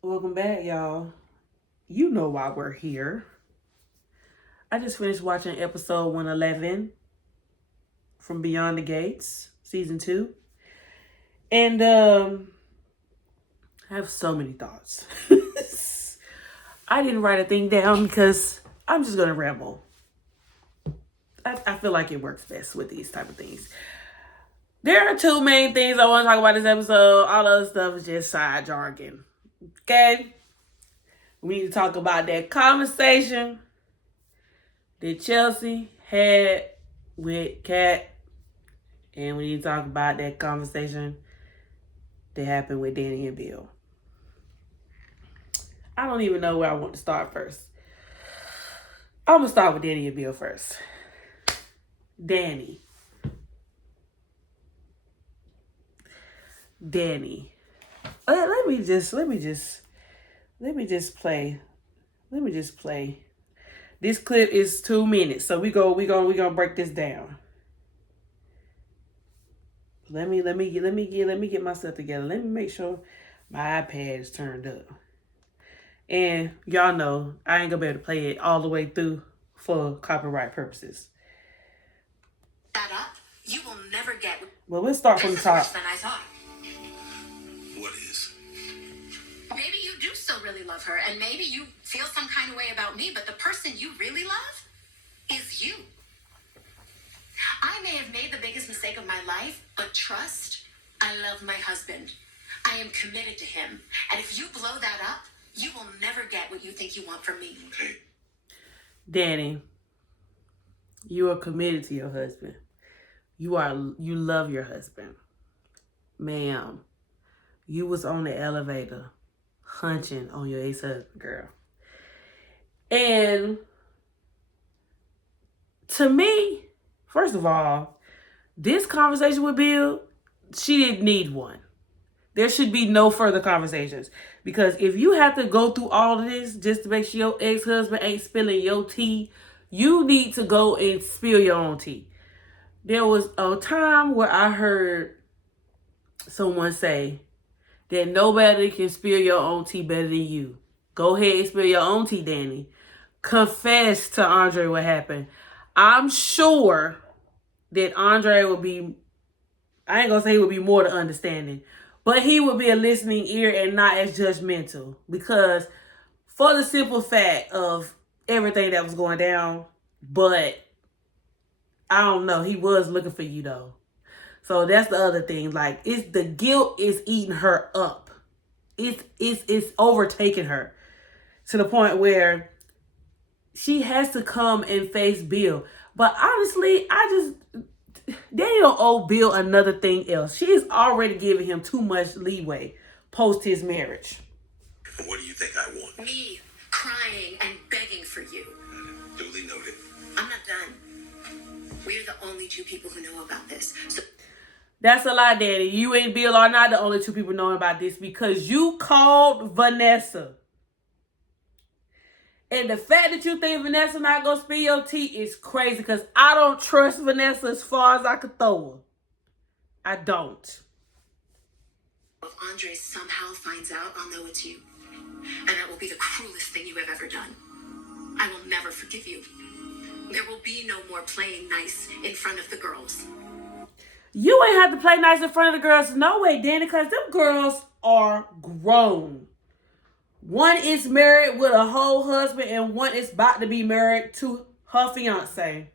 Welcome back, y'all. You know why we're here. I just finished watching episode 111 from Beyond the Gates, season 2. And I have so many thoughts. I didn't write a thing down because I'm just going to ramble. I feel like it works best with these type of things. There are two main things I want to talk about this episode. All the other stuff is just side jargon. Okay? We need to talk about that conversation that Chelsea had with Kat. And we need to talk about that conversation that happened with Danny and Bill. I don't even know where I want to start first. I'm going to start with Danny and Bill first. Danny. Let me just play. This clip is 2 minutes, so we gonna break this down. Let me get myself together. Let me make sure my iPad is turned up. And y'all know I ain't gonna be able to play it all the way through for copyright purposes. That up, you will never get. Well, let's start from the top. Worse than I thought. What is? Maybe you do still really love her, and maybe you feel some kind of way about me, but the person you really love is you. I may have made the biggest mistake of my life, but trust, I love my husband. I am committed to him. And if you blow that up, you will never get what you think you want from me. Okay. Danny, you are committed to your husband. You love your husband. Ma'am, you was on the elevator hunching on your ex-husband, girl. And to me, first of all, this conversation with Bill, she didn't need one. There should be no further conversations. Because if you have to go through all of this just to make sure your ex-husband ain't spilling your tea, you need to go and spill your own tea. There was a time where I heard someone say that nobody can spill your own tea better than you. Go ahead and spill your own tea, Danny. Confess to Andre what happened. I'm sure that Andre would be, I ain't gonna say he would be more to understanding, but he would be a listening ear and not as judgmental. Because for the simple fact of everything that was going down, but I don't know, he was looking for you though. So that's the other thing. Like, it's the guilt is eating her up. It's overtaking her to the point where she has to come and face Bill. But honestly, Danny don't owe Bill another thing else. She is already giving him too much leeway post his marriage. What do you think I want? Me crying and begging for you. Duly noted. I'm not done. We're the only two people who know about this. So That's a lie, Danny. You and Bill are not the only two people knowing about this because you called Vanessa. And the fact that you think Vanessa not gonna spill your tea is crazy because I don't trust Vanessa as far as I could throw her. I don't. if Andre somehow finds out, I'll know it's you. And that will be the cruelest thing you have ever done. I will never forgive you. There will be no more playing nice in front of the girls. You ain't have to play nice in front of the girls. No way, Danny, because them girls are grown. One is married with a whole husband and one is about to be married to her fiance.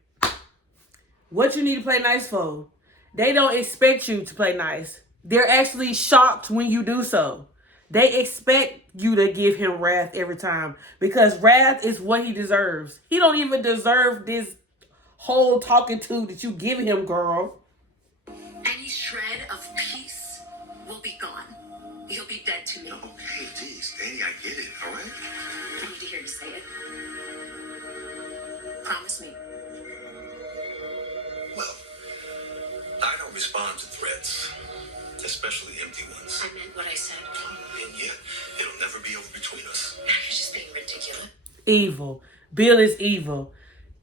What you need to play nice for? They don't expect you to play nice. They're actually shocked when you do so. They expect you to give him wrath every time because wrath is what he deserves. He don't even deserve this whole talking to that you give him, girl. Any shred of peace will be gone. You'll be dead to me. Okay, geez, Danny, I get it, all right? I need to hear you say it. Promise me. Well, I don't respond to threats, especially empty ones. I meant what I said. And yet, it'll never be over between us. Now you're just being ridiculous. Evil. Bill is evil.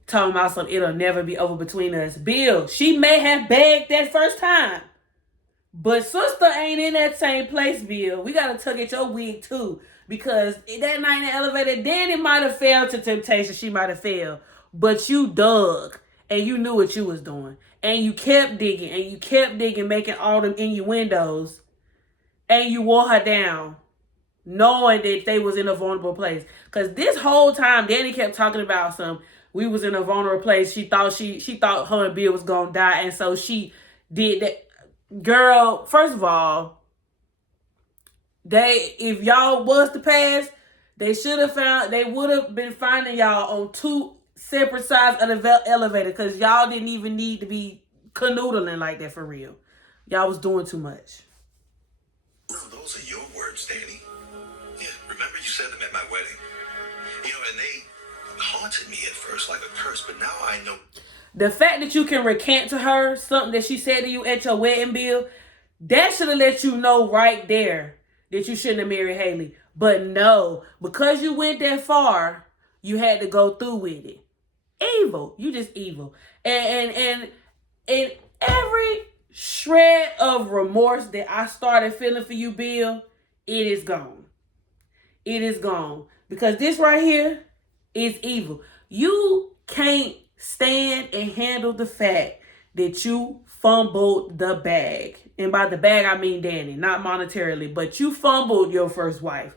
Talking about some, it'll never be over between us. Bill, she may have begged that first time. But sister ain't in that same place, Bill. We gotta tug at your wig too. Because that night in the elevator, Danny might have failed to temptation. She might have failed. But you dug. And you knew what you was doing. And you kept digging. And you kept digging, making all them innuendos. And you wore her down. Knowing that they was in a vulnerable place. Because this whole time, Danny kept talking about we was in a vulnerable place. She thought her and Bill was gonna die. And so she did that. Girl, first of all, if y'all was to pass, they would have been finding y'all on two separate sides of the elevator because y'all didn't even need to be canoodling like that for real. Y'all was doing too much. No, those are your words, Danny. Yeah, remember you said them at my wedding. You know, and they haunted me at first like a curse, but now I know. The fact that you can recant to her something that she said to you at your wedding, Bill, that should have let you know right there that you shouldn't have married Haley. But no, because you went that far, you had to go through with it. Evil. You just evil. And every shred of remorse that I started feeling for you, Bill, it is gone. It is gone. Because this right here is evil. You can't stand and handle the fact that you fumbled the bag. And by the bag, I mean Danny, not monetarily, but you fumbled your first wife.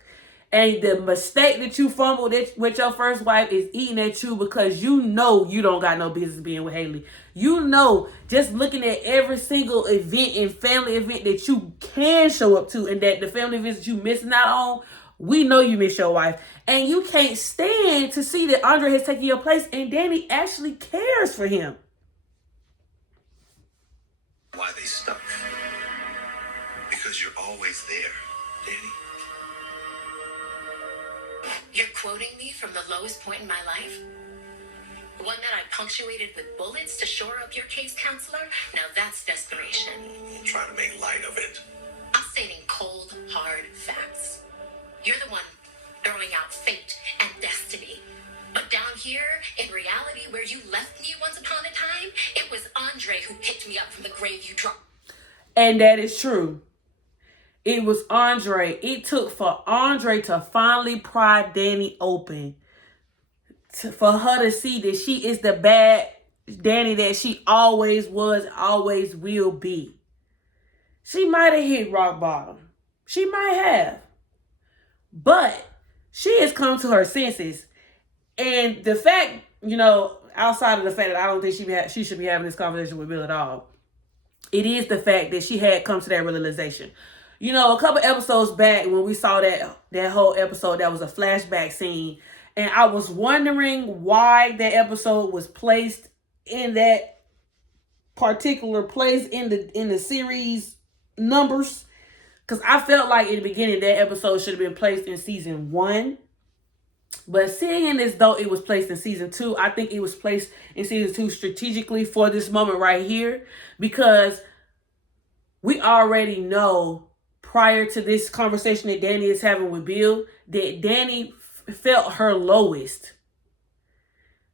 And the mistake that you fumbled with your first wife is eating at you because you know you don't got no business being with Haley. You know, just looking at every single event and family event that you can show up to and that the family events that you missing out on, we know you miss your wife. And you can't stand to see that Andre has taken your place and Danny actually cares for him. Why they stuck? Because you're always there, Danny. You're quoting me from the lowest point in my life? One that I punctuated with bullets to shore up your case, counselor? Now that's desperation. I'm trying to make light of it. I'm stating cold, hard facts. You're the one throwing out fate and destiny. But down here, in reality, where you left me once upon a time, it was Andre who picked me up from the grave you dropped. And that is true. It was Andre. It took for Andre to finally pry Danny open. For her to see that she is the bad Danny that she always was, always will be. She might have hit rock bottom. She might have. But she has come to her senses. And the fact, outside of the fact that I don't think she should be having this conversation with Bill at all, it is the fact that she had come to that realization. A couple episodes back when we saw that whole episode, that was a flashback scene. And I was wondering why that episode was placed in that particular place in the series numbers. Because I felt like in the beginning that episode should have been placed in season 1. But seeing as though it was placed in season 2, I think it was placed in season 2 strategically for this moment right here. Because we already know prior to this conversation that Danny is having with Bill, that Danny felt her lowest.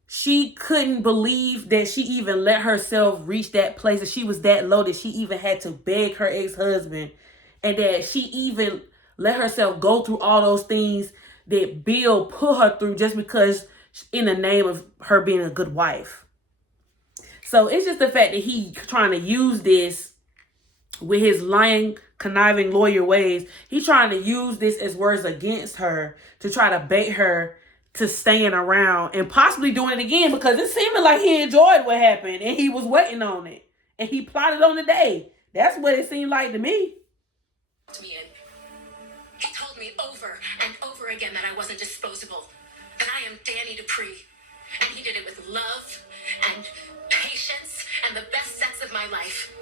She couldn't believe that she even let herself reach that place, that she was that low, that she even had to beg her ex-husband, and that she even let herself go through all those things that Bill put her through just because in the name of her being a good wife. So it's just the fact that he trying to use this with his lying, conniving lawyer ways. He's trying to use this as words against her to try to bait her to staying around and possibly doing it again, because it seemed like he enjoyed what happened and he was waiting on it and he plotted on the day. That's what it seemed like to me. He told me over and over again that I wasn't disposable, that I am Danny Dupree, and he did it with love and patience and the best sex of my life.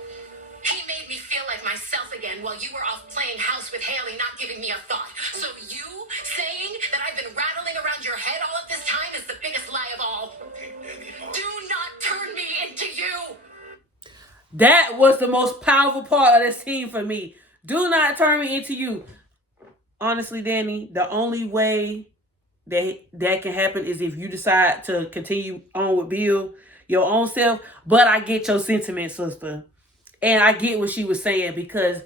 He made me feel like myself again while you were off playing house with Haley, not giving me a thought. So you saying that I've been rattling around your head all of this time is the biggest lie of all. Okay, Danny. Do not turn me into you. That was the most powerful part of the scene for me. Do not turn me into you. Honestly, Danny, the only way that can happen is if you decide to continue on with Bill, your own self. But I get your sentiment, sister. And I get what she was saying, because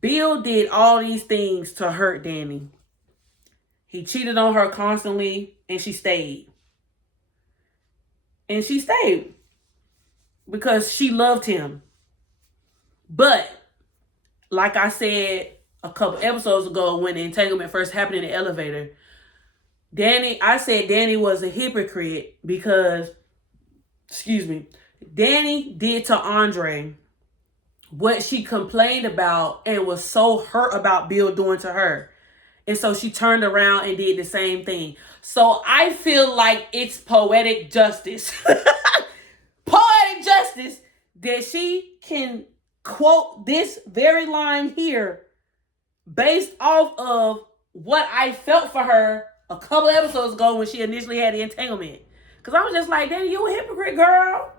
Bill did all these things to hurt Danny. He cheated on her constantly, and she stayed. And she stayed because she loved him. But, like I said a couple episodes ago when the entanglement first happened in the elevator, I said Danny was a hypocrite because, Danny did to Andre what she complained about and was so hurt about Bill doing to her. And so she turned around and did the same thing. So I feel like it's poetic justice. Poetic justice that she can quote this very line here based off of what I felt for her a couple episodes ago when she initially had the entanglement. Because I was just like, Danny, you a hypocrite, girl.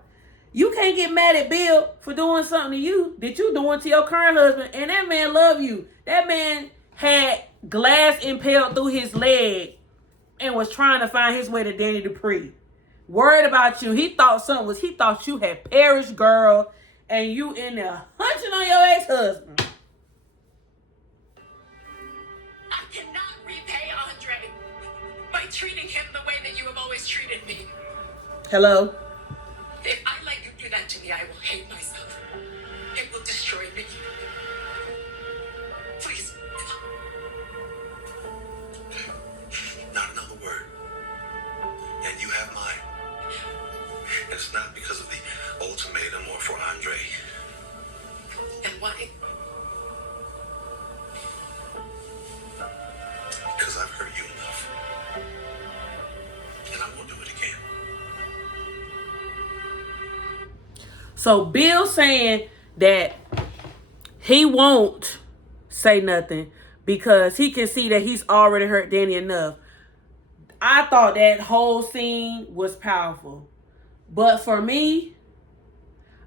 You can't get mad at Bill for doing something to you that you doing to your current husband. And that man love you. That man had glass impaled through his leg and was trying to find his way to Danny Dupree. Worried about you. He thought you had perished, girl. And you in there hunching on your ex-husband. I cannot repay Andre by treating him the way that you have always treated me. Hello? If I let you do that to me, I will hate myself. It will destroy me. Please. Not another word. And you have mine. And it's not because of the ultimatum or for Andre. And why? Because I've hurt you enough. And I won't do it again. So Bill saying that he won't say nothing because he can see that he's already hurt Danny enough. I thought that whole scene was powerful. But for me,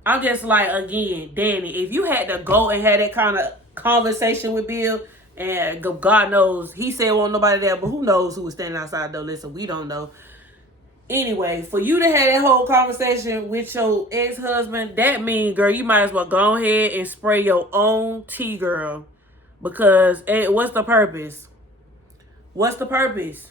I'm just like, again, Danny, if you had to go and have that kind of conversation with Bill, and God knows, he said wasn't nobody there, but who knows who was standing outside though. Listen, we don't know. Anyway, for you to have that whole conversation with your ex-husband, that means, girl, you might as well go ahead and spray your own tea, girl. Because what's the purpose? What's the purpose?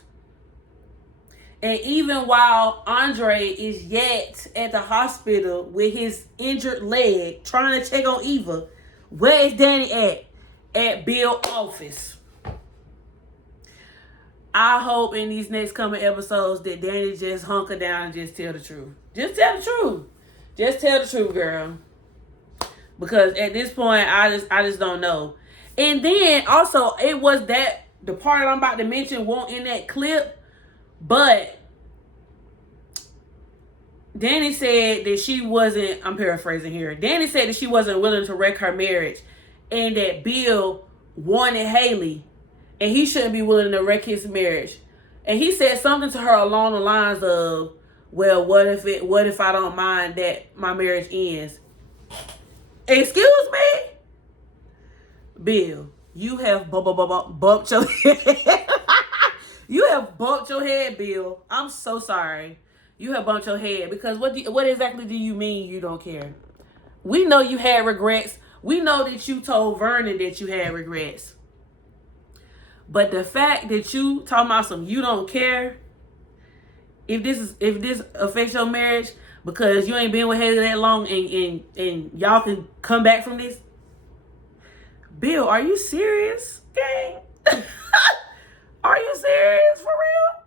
And even while Andre is yet at the hospital with his injured leg, trying to check on Eva, where is Danny at? At Bill's office. I hope in these next coming episodes that Danny just hunker down and just tell the truth. Just tell the truth. Just tell the truth, girl. Because at this point, I just don't know. And then also, it was that the part I'm about to mention won't in that clip, but Danny said that she wasn't, I'm paraphrasing here. Danny said that she wasn't willing to wreck her marriage and that Bill wanted Haley and he shouldn't be willing to wreck his marriage. And he said something to her along the lines of, well, what if I don't mind that my marriage ends? Excuse me? Bill, you have bumped your head. You have bumped your head, Bill. I'm so sorry. You have bumped your head because what exactly do you mean you don't care? We know you had regrets. We know that you told Vernon that you had regrets. But the fact that you talking about some you don't care, if this affects your marriage because you ain't been with Haley that long and y'all can come back from this. Bill, are you serious, gang? Are you serious for real?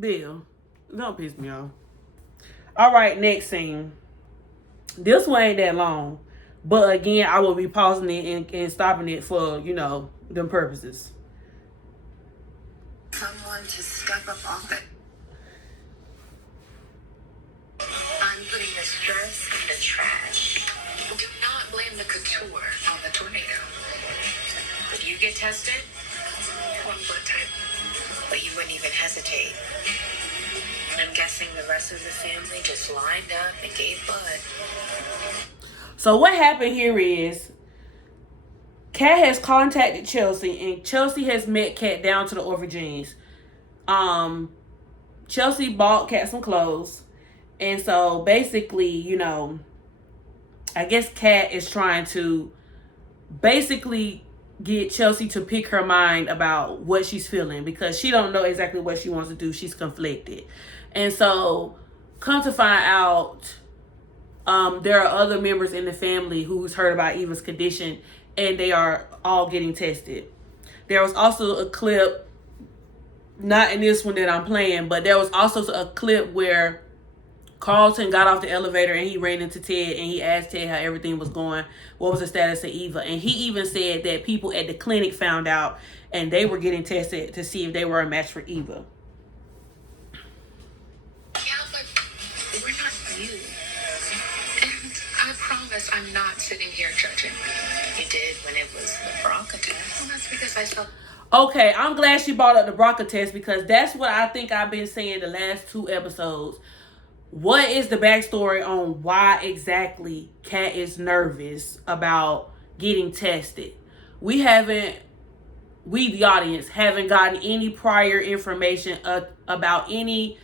Bill, don't piss me off. All right, next scene. This one ain't that long. But again, I will be pausing it and stopping it for, them purposes. Someone to step up off it. I'm putting this dress in the trash. Do not blame the couture on the tornado. If you get tested, one blood type, but you wouldn't even hesitate. I'm guessing the rest of the family just lined up and gave blood. So what happened here is Kat has contacted Chelsea and Chelsea has met Kat down to the Orphan Jeans. Chelsea bought Kat some clothes And so basically, you know, I guess Kat is trying to basically get Chelsea to pick her mind about what she's feeling, because she don't know exactly what she wants to do. She's conflicted. And so come to find out, there are other members in the family who's heard about Eva's condition, and they are all getting tested. There was also a clip, not in this one that I'm playing, but there was also a clip where Carlton got off the elevator and he ran into Ted and he asked Ted how everything was going, what was the status of Eva. And he even said that people at the clinic found out and they were getting tested to see if they were a match for Eva. Yeah, but we're not you. And I promise I'm not sitting here judging. You did when it was the BRCA test. Well, that's because I felt... Okay, I'm glad she brought up the BRCA test, because that's what I think I've been saying the last 2 episodes. What is the backstory on why exactly Kat is nervous about getting tested? We, the audience, haven't gotten any prior information about any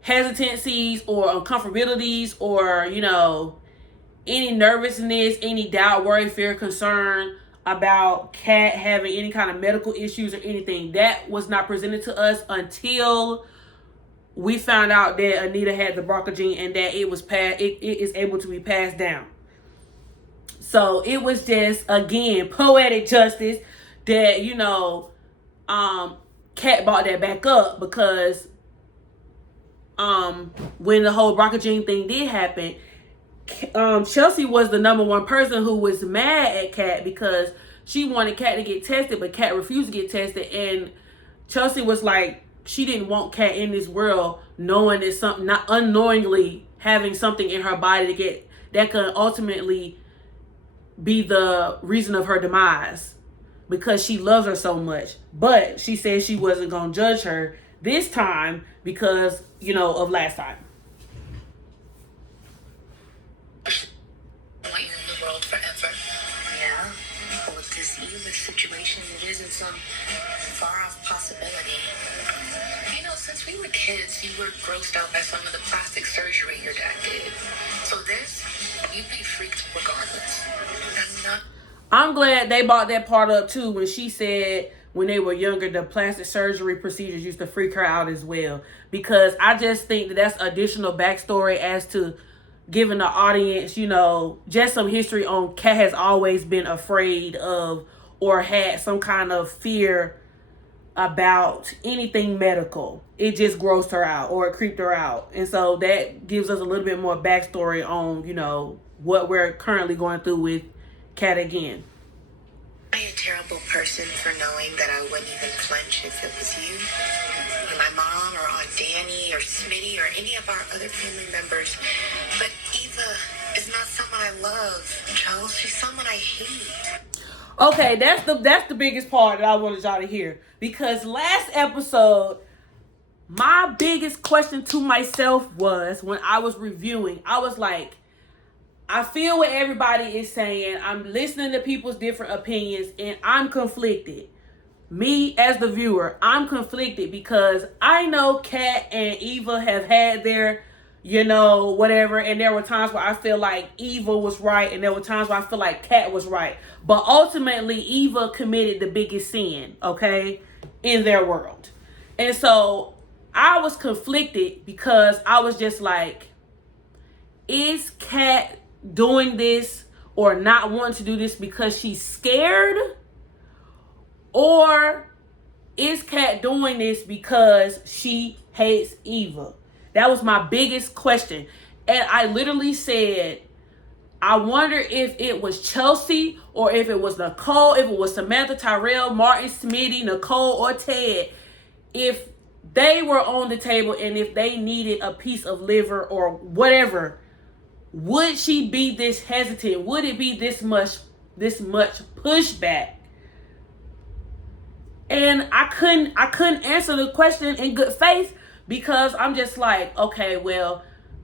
hesitancies or uncomfortabilities or, you know, any nervousness, any doubt, worry, fear, concern about Kat having any kind of medical issues or anything. That was not presented to us until we found out that Anita had the BRCA gene and that it is able to be passed down. So it was just, again, poetic justice that, you know, Kat brought that back up, because when the whole BRCA gene thing did happen, Chelsea was the number one person who was mad at Kat because she wanted Kat to get tested, but Kat refused to get tested. And Chelsea was like, she didn't want Kat in this world knowing that something, not unknowingly having something in her body to get that could ultimately be the reason of her demise, because she loves her so much. But she said she wasn't going to judge her this time because, you know, of last time. want you in the world forever. Yeah. But with this Eva situation, it isn't some far-off possibility. You know, since we were kids, you were grossed out by some of the plastic surgery your dad did. So this, you'd be freaked regardless. I'm glad they brought that part up too, when she said when they were younger, the plastic surgery procedures used to freak her out as well. Because I just think that that's additional backstory as to giving the audience, you know, just some history on Kat has always been afraid of or had some kind of fear about anything medical. It just grossed her out or it creeped her out. And so that gives us a little bit more backstory on, you know, what we're currently going through with Kat again. I'm a terrible person for knowing that I wouldn't even flinch if it was you. Or my mom or Aunt Danny or Smitty or any of our other family members. But Eva is not someone I love, Joe. She's someone I hate. Okay, that's the biggest part that I wanted y'all to hear. Because last episode, my biggest question to myself was, when I was reviewing, I was like, I feel what everybody is saying. I'm listening to people's different opinions and I'm conflicted. Me as the viewer, I'm conflicted because I know Kat and Eva have had their, you know, whatever. And there were times where I feel like Eva was right and there were times where I feel like Kat was right. But ultimately, Eva committed the biggest sin, okay, in their world. And so I was conflicted because I was just like, is Kat doing this or not wanting to do this because she's scared? Or is Kat doing this because she hates Eva? That was my biggest question. And I literally said, I wonder if it was Chelsea or if it was Nicole, if it was Samantha, Tyrell, Martin, Smitty, Nicole, or Ted. If they were on the table and if they needed a piece of liver or whatever, would she be this hesitant? Would it be this much pushback? And I couldn't answer the question in good faith because I'm just like, okay, well,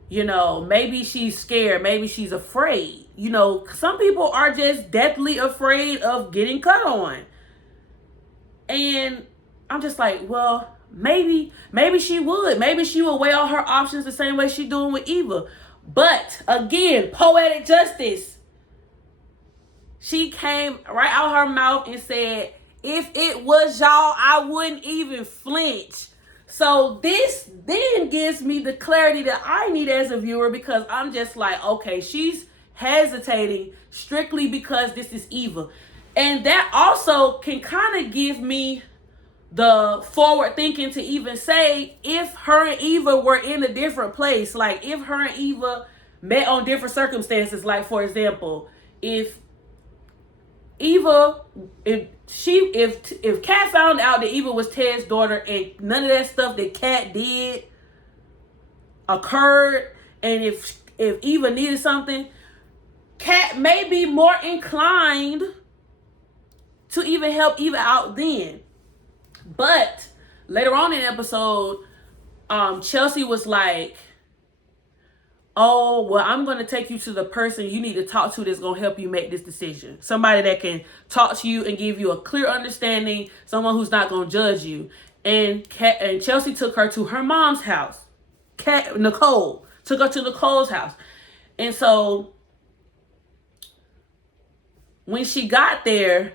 you know, maybe she's scared, maybe she's afraid. You know, some people are just deathly afraid of getting cut on. And I'm just like, well, maybe she would. Maybe she would weigh all her options the same way she doing with Eva. But again, poetic justice. She came right out her mouth and said, if it was y'all, I wouldn't even flinch. So this then gives me the clarity that I need as a viewer, because I'm just like, okay, she's hesitating strictly because this is Eva. And that also can kind of give me the forward thinking to even say, if her and Eva were in a different place, like if her and Eva met on different circumstances, like for example, if Eva, if Kat found out that Eva was Ted's daughter and none of that stuff that Kat did occurred, and if Eva needed something, Kat may be more inclined to even help Eva out then. But later on in the episode, Chelsea was like, oh, well, I'm going to take you to the person you need to talk to that's going to help you make this decision. Somebody that can talk to you and give you a clear understanding, someone who's not going to judge you. And Chelsea took her to her mom's house. Nicole took her to Nicole's house. And so when she got there,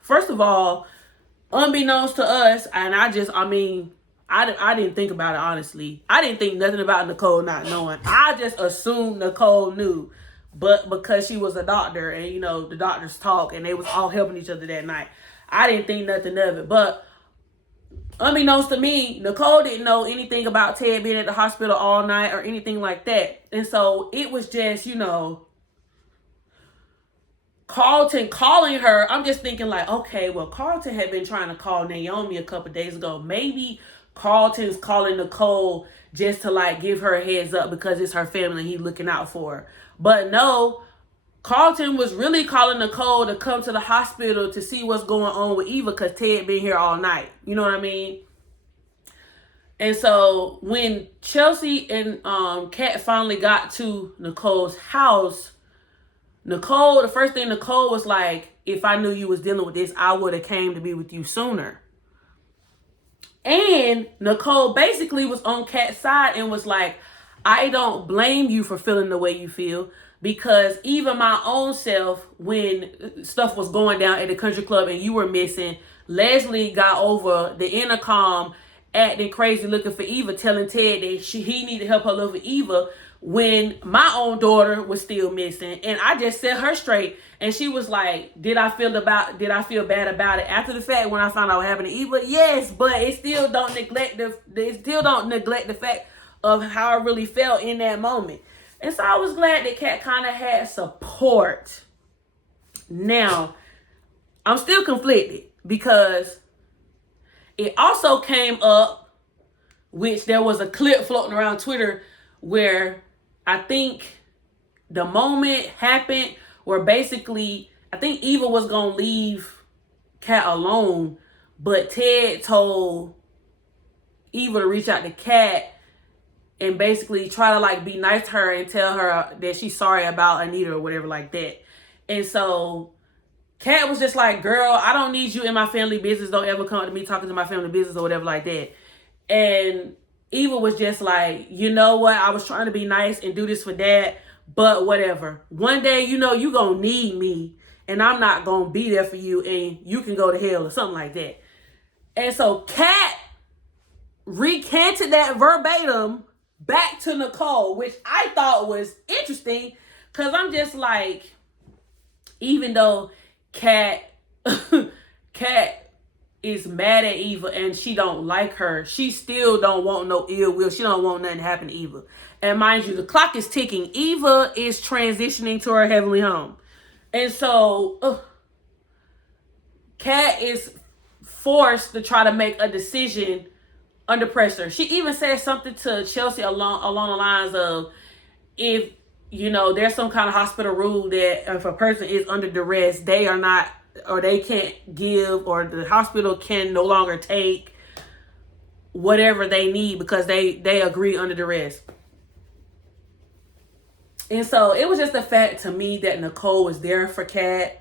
first of all, unbeknownst to us, and I didn't think about it, honestly. I didn't think nothing about Nicole not knowing. I just assumed Nicole knew. But because she was a doctor and, you know, the doctors talk and they was all helping each other that night, I didn't think nothing of it. But unbeknownst to me, Nicole didn't know anything about Ted being at the hospital all night or anything like that. And so it was just, you know, Carlton calling her. I'm just thinking like, okay, well, Carlton had been trying to call Naomi a couple days ago. Maybe Carlton's calling Nicole just to like give her a heads up because it's her family and he's looking out for her. But no, Carlton was really calling Nicole to come to the hospital to see what's going on with Eva because Ted been here all night. You know what I mean? And so when Chelsea and Kat finally got to Nicole's house, Nicole, the first thing Nicole was like, if I knew you was dealing with this, I would have came to be with you sooner. And Nicole basically was on Kat's side and was like, I don't blame you for feeling the way you feel, because even my own self, when stuff was going down at the country club and you were missing, Leslie got over the intercom acting crazy looking for Eva, telling Ted that he needed help her look for Eva when my own daughter was still missing. And I just set her straight. And she was like, did I feel bad about it after the fact when I found out what happened to Eva? Yes, but it still don't neglect the fact of how I really felt in that moment. And so I was glad that Kat kind of had support. Now, I'm still conflicted because it also came up, which there was a clip floating around Twitter where I think the moment happened where basically I think Eva was going to leave Kat alone, but Ted told Eva to reach out to Kat and basically try to like be nice to her and tell her that she's sorry about Anita or whatever like that. And so Kat was just like, girl, I don't need you in my family business. Don't ever come to me talking to my family business or whatever like that. And Eva was just like, you know what? I was trying to be nice and do this for Dad, but whatever. One day, you know, you gonna need me and I'm not gonna be there for you and you can go to hell or something like that. And so Kat recanted that verbatim back to Nicole, which I thought was interesting because I'm just like, even though Kat is mad at Eva and she don't like her, she still don't want no ill will. She don't want nothing to happen to Eva. And mind you, the clock is ticking. Eva is transitioning to her heavenly home. And so Kat is forced to try to make a decision under pressure. She even said something to Chelsea along the lines of, if, you know, there's some kind of hospital rule that if a person is under duress, they are not, or they can't give, or the hospital can no longer take whatever they need because they agree under duress. And so it was just the fact to me that Nicole was there for Kat,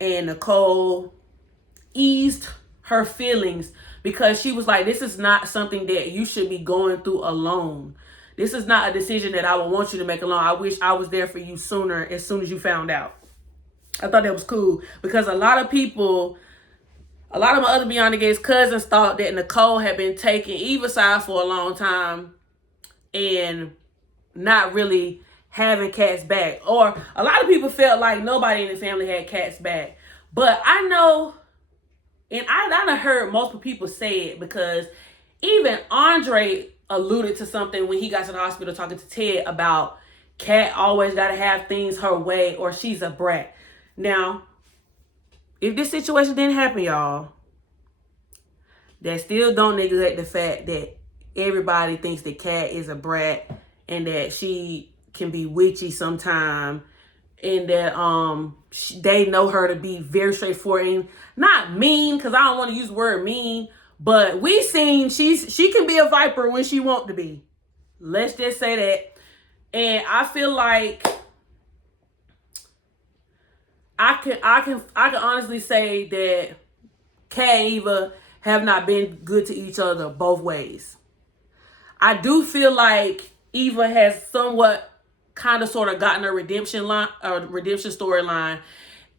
and Nicole eased her feelings, because she was like, this is not something that you should be going through alone. This is not a decision that I would want you to make alone. I wish I was there for you sooner, as soon as you found out. I thought that was cool, because a lot of my other Beyond the Gates cousins thought that Nicole had been taking Eva's side for a long time and not really having Kat's back. Or a lot of people felt like nobody in the family had Kat's back. But I know, and I heard multiple people say it, because even Andre alluded to something when he got to the hospital talking to Ted about Kat always got to have things her way or she's a brat. Now, if this situation didn't happen, y'all, that still don't neglect the fact that everybody thinks that Kat is a brat and that she can be witchy sometime, and that they know her to be very straightforward and not mean, because I don't want to use the word mean, but we seen she can be a viper when she want to be. Let's just say that. And I feel like I can honestly say that Kat and Eva have not been good to each other both ways. I do feel like Eva has somewhat kind of sort of gotten a redemption storyline.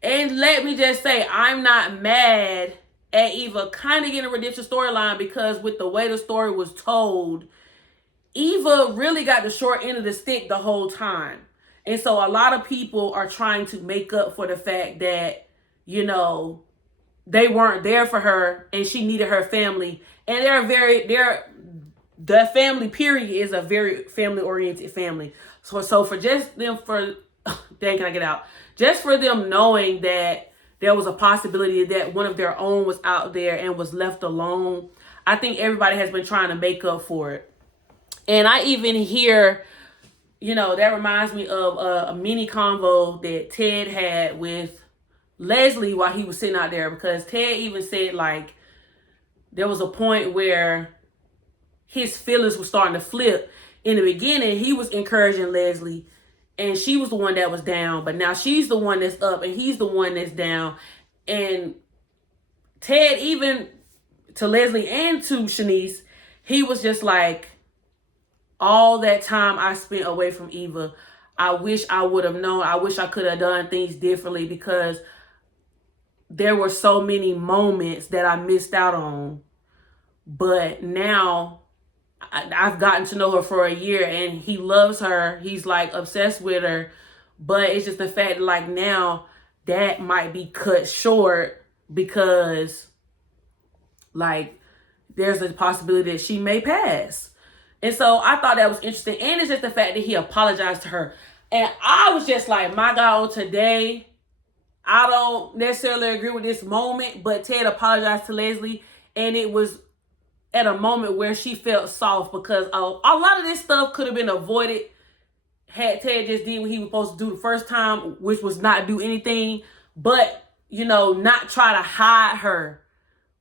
And let me just say, I'm not mad at Eva kind of getting a redemption storyline, because with the way the story was told, Eva really got the short end of the stick the whole time. And so a lot of people are trying to make up for the fact that, you know, they weren't there for her and she needed her family. And the family period is a very family oriented family. So for just them just for them knowing that there was a possibility that one of their own was out there and was left alone, I think everybody has been trying to make up for it. And I even hear, you know, that reminds me of a mini convo that Ted had with Leslie while he was sitting out there, because Ted even said, like, there was a point where his feelings were starting to flip. In the beginning, he was encouraging Leslie, and she was the one that was down, but now she's the one that's up and he's the one that's down. And Ted, even to Leslie and to Shanice, he was just like, all that time I spent away from Eva, I wish I would have known. I wish I could have done things differently, because there were so many moments that I missed out on. But now I've gotten to know her for a year and he loves her. He's like obsessed with her. But it's just the fact that, like, now that might be cut short, because like there's a possibility that she may pass. And so I thought that was interesting. And it's just the fact that he apologized to her. And I was just like, my God, on today, I don't necessarily agree with this moment, but Ted apologized to Leslie. And it was at a moment where she felt soft, because a lot of this stuff could have been avoided had Ted just did what he was supposed to do the first time, which was not do anything, but, you know, not try to hide her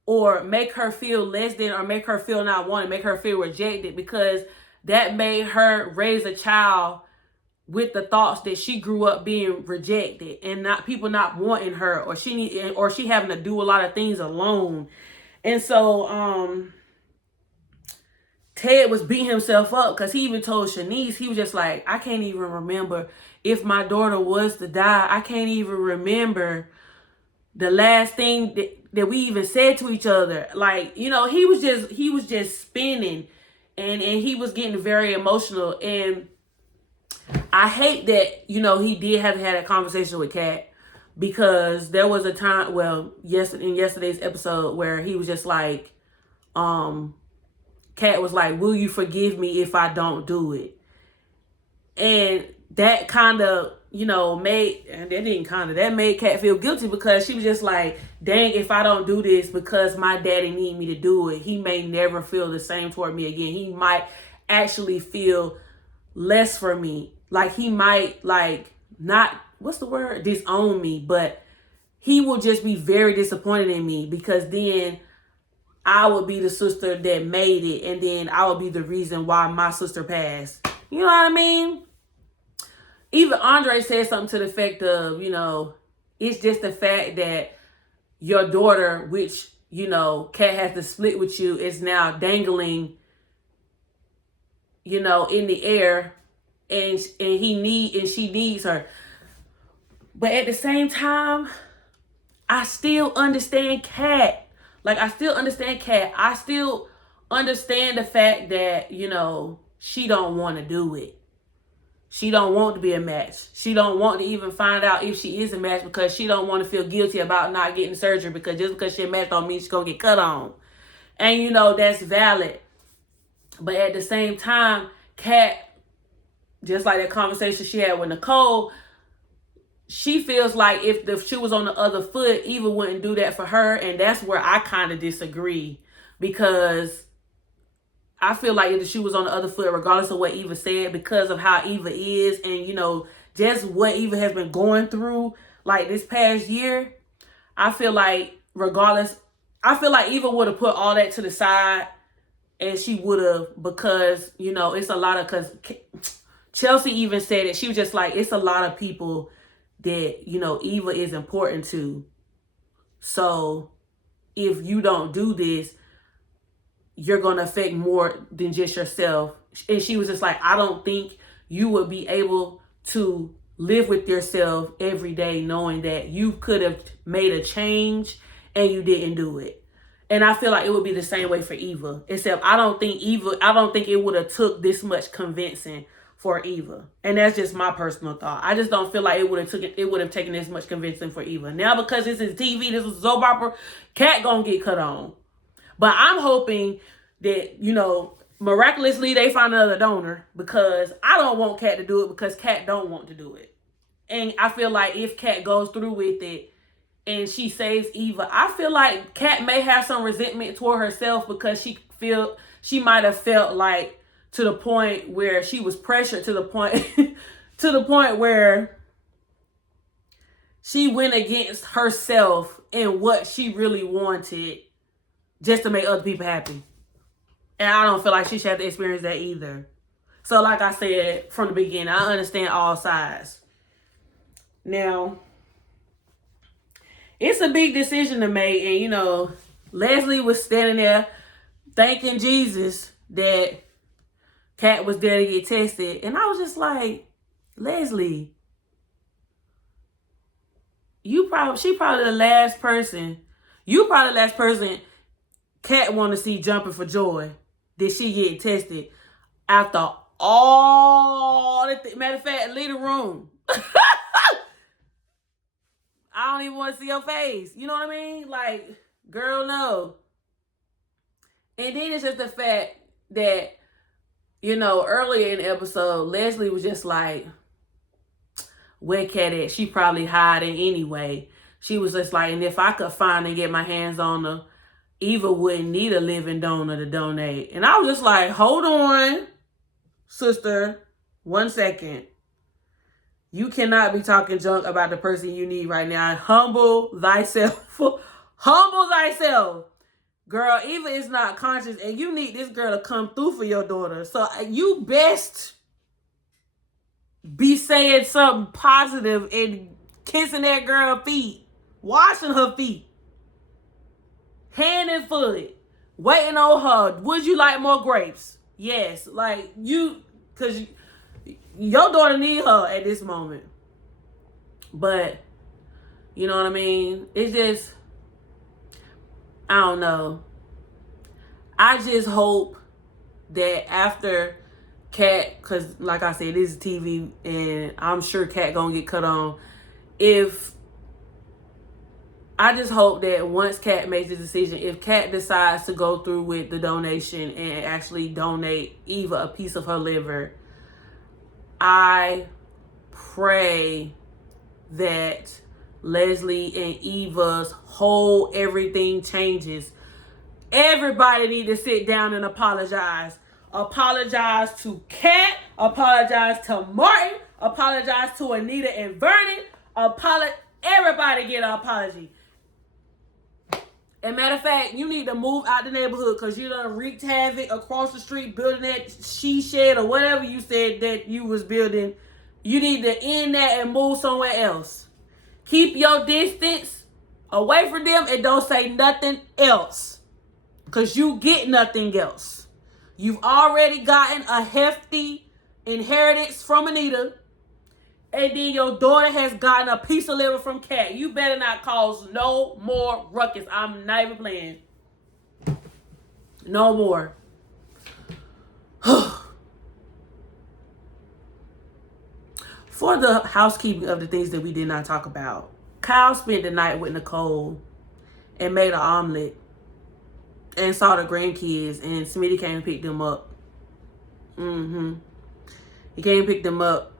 or make her feel less than, or make her feel not wanted, make her feel rejected, because that made her raise a child with the thoughts that she grew up being rejected and not people not wanting her, or she having to do a lot of things alone. And so Ted was beating himself up, because he even told Shanice, he was just like, I can't even remember if my daughter was to die. I can't even remember the last thing that we even said to each other. Like, you know, he was just spinning, and he was getting very emotional. And I hate that, you know, he did have to have a conversation with Kat, because there was a time, well, in yesterday's episode, where he was just like, Kat was like, will you forgive me if I don't do it? And that kind of, you know, made Kat feel guilty, because she was just like, dang, if I don't do this because my daddy need me to do it, he may never feel the same toward me again. He might actually feel less for me. Like, he might, like, not, disown me, but he will just be very disappointed in me, because then I would be the sister that made it, and then I would be the reason why my sister passed. You know what I mean? Even Andre said something to the effect of, you know, it's just the fact that your daughter, which you know, Kat has to split with you is now dangling, you know, in the air, and she needs her. But at the same time, I still understand Kat. Like, I still understand Kat. I still understand the fact that, you know, she don't want to do it. She don't want to be a match. She don't want to even find out if she is a match because she don't want to feel guilty about not getting surgery, because just because she a match don't mean she's going to get cut on. And, you know, that's valid. But at the same time, Kat, just like that conversation she had with Nicole, she feels like if the shoe was on the other foot, Eva wouldn't do that for her. And that's where I kind of disagree, because I feel like if the shoe was on the other foot, regardless of what Eva said, because of how Eva is and, you know, just what Eva has been going through, like, this past year, I feel like regardless, I feel like Eva would have put all that to the side, and she would have, because, you know, it's a lot of, because Chelsea even said it. She was just like, it's a lot of people that, you know, Eva is important to. So if you don't do this, you're going to affect more than just yourself. And she was just like, I don't think you would be able to live with yourself every day knowing that you could have made a change and you didn't do it. And I feel like it would be the same way for Eva, except I don't think it would have took this much convincing for Eva. And that's just my personal thought. I just don't feel like it would have taken this much convincing for Eva. Now, because this is TV, this is soap opera, Kat gonna get cut on. But I'm hoping that, you know, miraculously they find another donor, because I don't want Kat to do it, because Kat don't want to do it. And I feel like if Kat goes through with it and she saves Eva, I feel like Kat may have some resentment toward herself, because she might have felt like, to the point where she was pressured to the point where she went against herself and what she really wanted just to make other people happy. And I don't feel like she should have to experience that either. So like I said from the beginning, I understand all sides. Now, it's a big decision to make. And, you know, Leslie was standing there thanking Jesus that Kat was there to get tested. And I was just like, Leslie, she probably the last person Kat want to see jumping for joy that she get tested after all the matter of fact, leave the room. I don't even want to see your face. You know what I mean? Like, girl, no. And then it's just the fact that, you know, earlier in the episode, Leslie was just like, where Kat at? She probably hiding anyway. She was just like, and if I could find and get my hands on her, Eva wouldn't need a living donor to donate. And I was just like, hold on, sister, 1 second. You cannot be talking junk about the person you need right now. Humble thyself. Humble thyself. Girl, Eva is not conscious, and you need this girl to come through for your daughter. So you best be saying something positive and kissing that girl's feet, washing her feet, hand and foot, waiting on her. Would you like more grapes? Yes, like because your daughter need her at this moment. But, you know what I mean? It's just, I don't know. I just hope that after Kat, because like I said, this is TV, and I'm sure Kat gonna get cut on. I just hope that once Kat makes the decision, if Kat decides to go through with the donation and actually donate Eva a piece of her liver, I pray that Leslie and Eva's whole everything changes. Everybody need to sit down and apologize. Apologize to Kat. Apologize to Martin. Apologize to Anita and Vernon. Everybody get an apology. And matter of fact, you need to move out the neighborhood, because you done wreaked havoc across the street building that she shed or whatever you said that you was building. You need to end that and move somewhere else. Keep your distance away from them and don't say nothing else. Because you get nothing else. You've already gotten a hefty inheritance from Anita. And then your daughter has gotten a piece of liver from Kat. You better not cause no more ruckus. I'm not even playing. No more. For the housekeeping of the things that we did not talk about, Kyle spent the night with Nicole and made an omelet and saw the grandkids, and Smitty came and picked them up. He came and picked them up.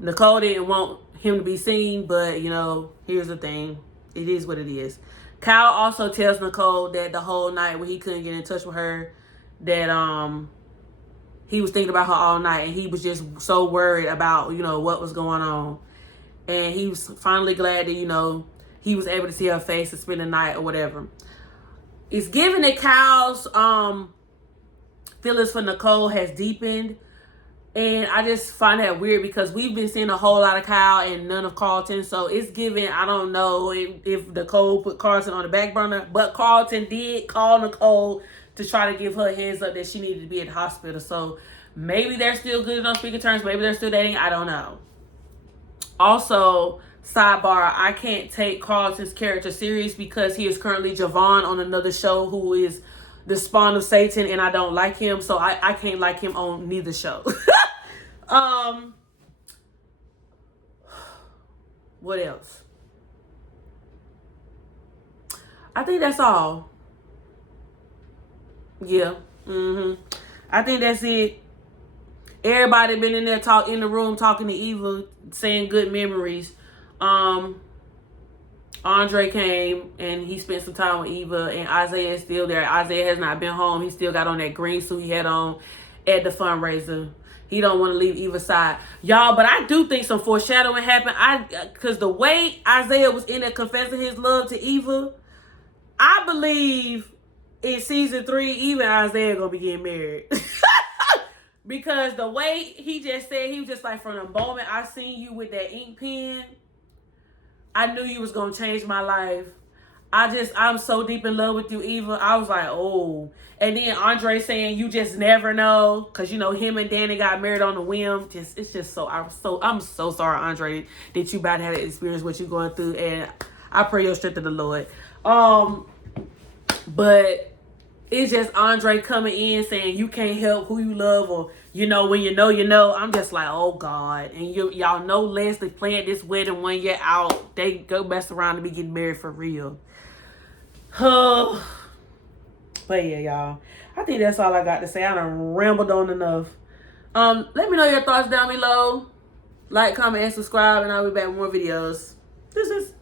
Nicole didn't want him to be seen, but, you know, here's the thing. It is what it is. Kyle also tells Nicole that the whole night when he couldn't get in touch with her, that he was thinking about her all night, and he was just so worried about, you know, what was going on. And he was finally glad that, you know, he was able to see her face and spend the night or whatever. It's given that Kyle's feelings for Nicole has deepened. And I just find that weird because we've been seeing a whole lot of Kyle and none of Carlton. So it's given, I don't know if Nicole put Carlton on the back burner. But Carlton did call Nicole to try to give her a heads up that she needed to be at the hospital. So maybe they're still good on speaking terms. Maybe they're still dating. I don't know. Also, sidebar, I can't take Carlton's character serious because he is currently Javon on another show who is the spawn of Satan, and I don't like him. So I can't like him on neither show. What else? I think that's all. Yeah. I think that's it. Everybody been in there in the room talking to Eva, saying good memories. Andre came and he spent some time with Eva, and Isaiah is still there. Isaiah has not been home. He still got on that green suit he had on at the fundraiser. He don't want to leave Eva's side. Y'all, but I do think some foreshadowing happened. Because the way Isaiah was in there confessing his love to Eva, I believe in season 3, Eva and Isaiah gonna be getting married. Because the way he just said, he was just like, from the moment I seen you with that ink pen, I knew you was gonna change my life. I'm so deep in love with you, Eva. I was like, oh. And then Andre saying, you just never know. Because, you know, him and Danny got married on a whim. It's just so, I'm so sorry, Andre, that you about to have that experience, what you going through. And I pray your strength to the Lord. But it's just Andre coming in saying you can't help who you love, or, you know, when you know, you know. I'm just like, oh, God. And y'all know Leslie planned this wedding 1 year out. They go mess around and be getting married for real. But yeah, y'all, I think that's all I got to say. I done rambled on enough. Let me know your thoughts down below. Like, comment, and subscribe, and I'll be back with more videos. This is